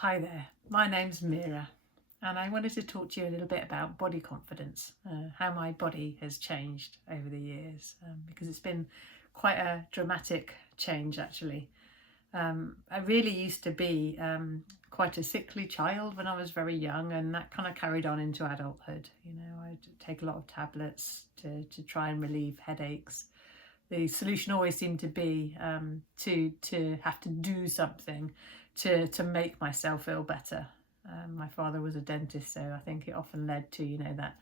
Hi there, my name's Mira, and I wanted to talk to you a little bit about body confidence, how my body has changed over the years, because it's been quite a dramatic change actually. I really used to be quite a sickly child when I was very young, and that kind of carried on into adulthood. I'd take a lot of tablets to try and relieve headaches. The solution always seemed to be to have to do something to make myself feel better. My father was a dentist, so I think it often led to that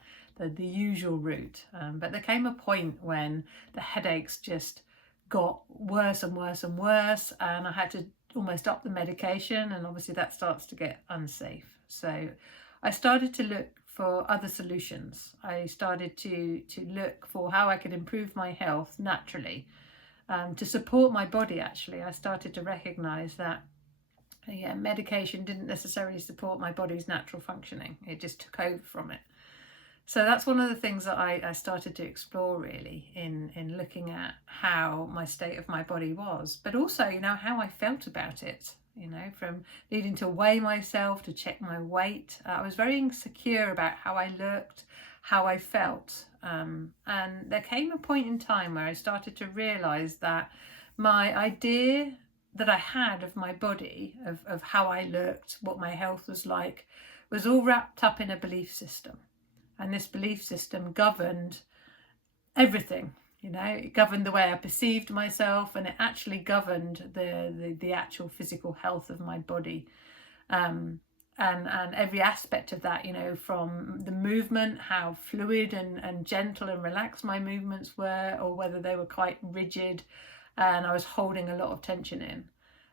the usual route. But there came a point when the headaches just got worse and worse and worse, and I had to almost up the medication, and obviously that starts to get unsafe. So I started to look for other solutions. I started to look for how I could improve my health naturally, to support my body. Actually, I started to recognize that medication didn't necessarily support my body's natural functioning. It just took over from it. So that's one of the things that I started to explore really in looking at how my state of my body was, but also, how I felt about it, from needing to weigh myself, to check my weight. I was very insecure about how I looked, how I felt. And there came a point in time where I started to realize that my idea that I had of my body, of how I looked, what my health was like, was all wrapped up in a belief system. And this belief system governed everything. It governed the way I perceived myself, and it actually governed the actual physical health of my body. And every aspect of that, from the movement, how fluid and gentle and relaxed my movements were, or whether they were quite rigid and I was holding a lot of tension in.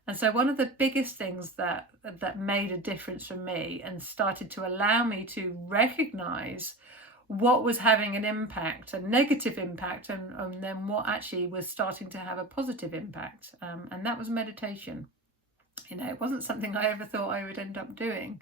And so one of the biggest things that made a difference for me and started to allow me to recognize what was having an impact, a negative impact, and then what actually was starting to have a positive impact. And that was meditation. It wasn't something I ever thought I would end up doing.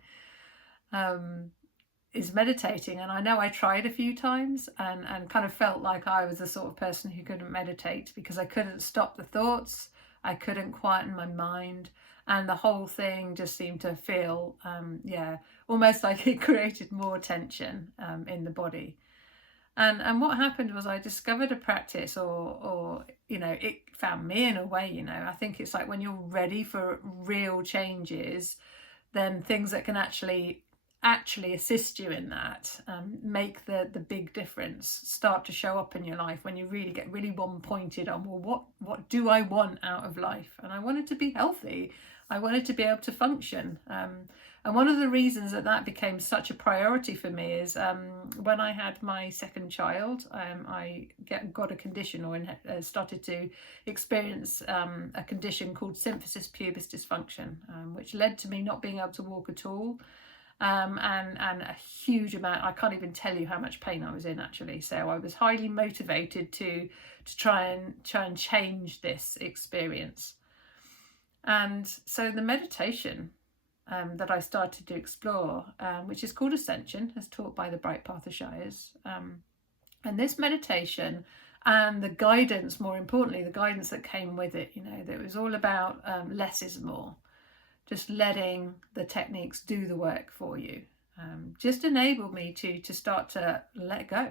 Is meditating. And I know I tried a few times and kind of felt like I was the sort of person who couldn't meditate because I couldn't stop the thoughts, I couldn't quieten my mind, and the whole thing just seemed to feel almost like it created more tension in the body. And what happened was I discovered a practice, or it found me in a way. I think it's like when you're ready for real changes, then things that can actually assist you in that, make the big difference, start to show up in your life when you really get really one pointed on, well, what do I want out of life? And I wanted to be healthy. I wanted to be able to function. And one of the reasons that became such a priority for me is when I had my second child, I got a condition, or started to experience a condition called symphysis pubis dysfunction, which led to me not being able to walk at all. And a huge amount, I can't even tell you how much pain I was in actually. So I was highly motivated to try and change this experience. And so the meditation that I started to explore, which is called Ascension, as taught by the Bright Path Ashayas. And this meditation and the guidance, more importantly, the guidance that came with it, that was all about less is more. Just letting the techniques do the work for you, just enabled me to start to let go,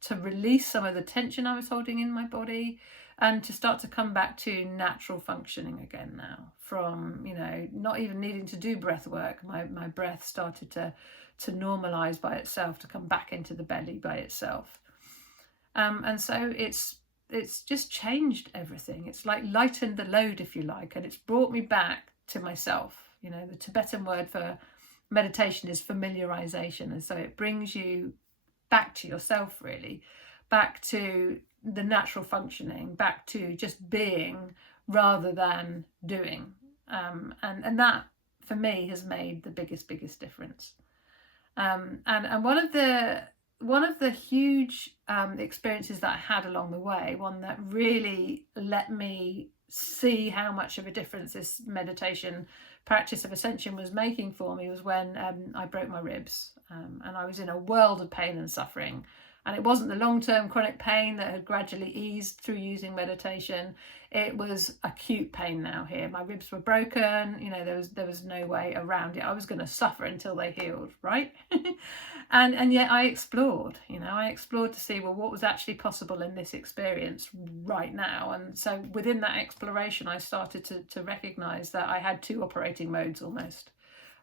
to release some of the tension I was holding in my body, and to start to come back to natural functioning again now. From not even needing to do breath work, my breath started to normalize by itself, to come back into the belly by itself. And so it's just changed everything. It's like lightened the load, if you like, and it's brought me back to myself. The Tibetan word for meditation is familiarization, and so it brings you back to yourself, really, back to the natural functioning, back to just being rather than doing. And that for me has made the biggest difference. And one of the huge experiences that I had along the way, one that really let me see how much of a difference this meditation practice of ascension was making for me, was when I broke my ribs, and I was in a world of pain and suffering. And it wasn't the long-term chronic pain that had gradually eased through using meditation. It was acute pain now here. My ribs were broken. You know, there was no way around it. I was going to suffer until they healed, right? and yet I explored. You know, I explored to see, well, what was actually possible in this experience right now. And so within that exploration, I started to recognize that I had two operating modes almost.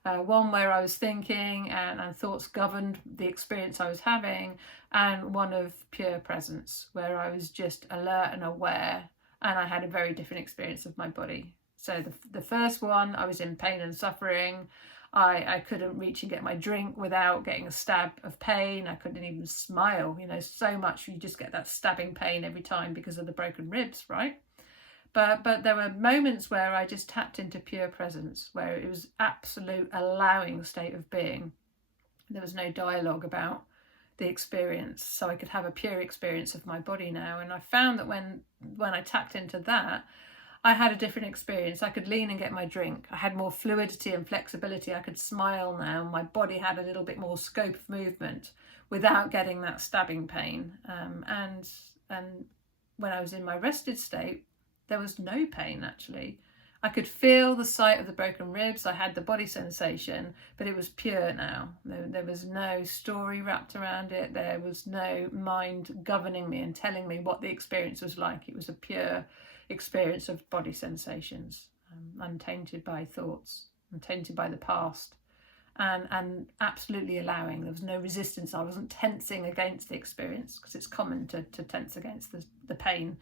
One where I was thinking and thoughts governed the experience I was having, and one of pure presence where I was just alert and aware, and I had a very different experience of my body. So the first one, I was in pain and suffering. I couldn't reach and get my drink without getting a stab of pain. I couldn't even smile, you know, so much you just get that stabbing pain every time because of the broken ribs, right? But there were moments where I just tapped into pure presence, where it was absolute allowing state of being. There was no dialogue about the experience, so I could have a pure experience of my body now. And I found that when I tapped into that, I had a different experience. I could lean and get my drink. I had more fluidity and flexibility. I could smile now. My body had a little bit more scope of movement without getting that stabbing pain. And when I was in my rested state, there was no pain actually. I could feel the sight of the broken ribs. I had the body sensation, but it was pure now. There was no story wrapped around it. There was no mind governing me and telling me what the experience was like. It was a pure experience of body sensations, untainted by thoughts, untainted by the past, and absolutely allowing. There was no resistance. I wasn't tensing against the experience, because it's common to tense against the pain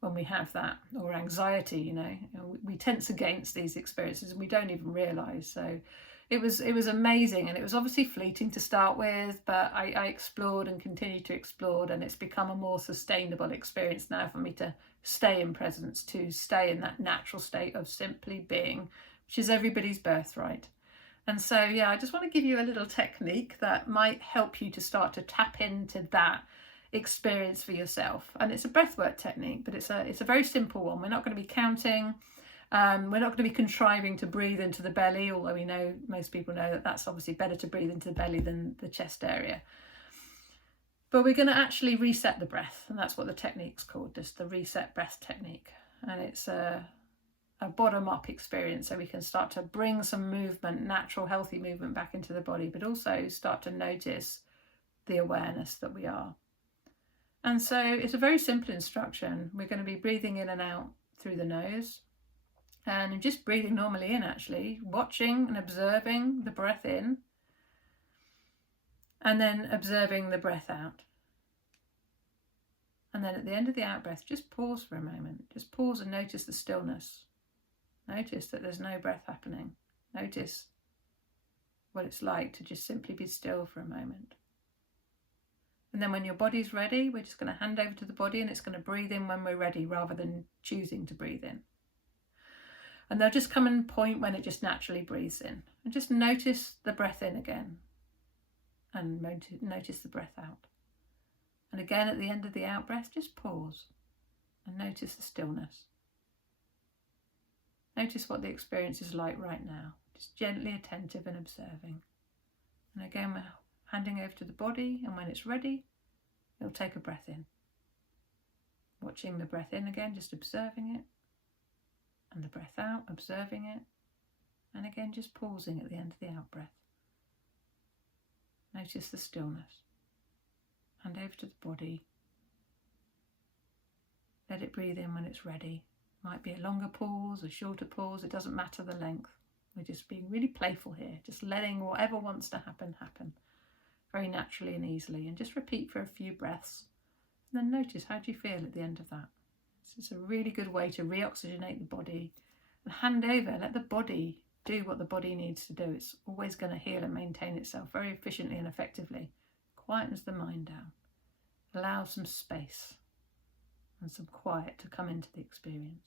when we have that, or anxiety, you know, we tense against these experiences and we don't even realize. So it was amazing, and it was obviously fleeting to start with, but I explored and continued to explore, and it's become a more sustainable experience now for me to stay in presence, to stay in that natural state of simply being, which is everybody's birthright. And so, yeah, I just want to give you a little technique that might help you to start to tap into that experience for yourself. And it's a breathwork technique, but it's a very simple one. We're not going to be counting. We're not going to be contriving to breathe into the belly, although we know, most people know that that's obviously better to breathe into the belly than the chest area. But we're going to actually reset the breath, and that's what the technique's called, just the reset breath technique. And it's a bottom-up experience, so we can start to bring some movement, natural, healthy movement back into the body, but also start to notice the awareness that we are. And so it's a very simple instruction. We're going to be breathing in and out through the nose, and just breathing normally in, actually, watching and observing the breath in, and then observing the breath out. And then at the end of the out breath, just pause for a moment. Just pause and notice the stillness. Notice that there's no breath happening. Notice what it's like to just simply be still for a moment. And then when your body's ready, we're just going to hand over to the body, and it's going to breathe in when we're ready rather than choosing to breathe in. And there'll just come a point when it just naturally breathes in. And just notice the breath in again, and notice the breath out. And again, at the end of the out breath, just pause and notice the stillness. Notice what the experience is like right now, just gently attentive and observing. And again, we're handing over to the body, and when it's ready, it'll take a breath in. Watching the breath in again, just observing it, and the breath out, observing it, and again just pausing at the end of the out breath. Notice the stillness. Hand over to the body. Let it breathe in when it's ready. Might be a longer pause, a shorter pause, it doesn't matter the length. We're just being really playful here, just letting whatever wants to happen, very naturally and easily. And just repeat for a few breaths, and then notice, how do you feel at the end of that? This is a really good way to reoxygenate the body and hand over, let the body do what the body needs to do. It's always going to heal and maintain itself very efficiently and effectively. Quietens the mind down. Allow some space and some quiet to come into the experience.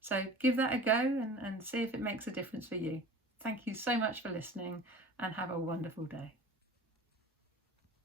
So give that a go and see if it makes a difference for you. Thank you so much for listening, and have a wonderful day.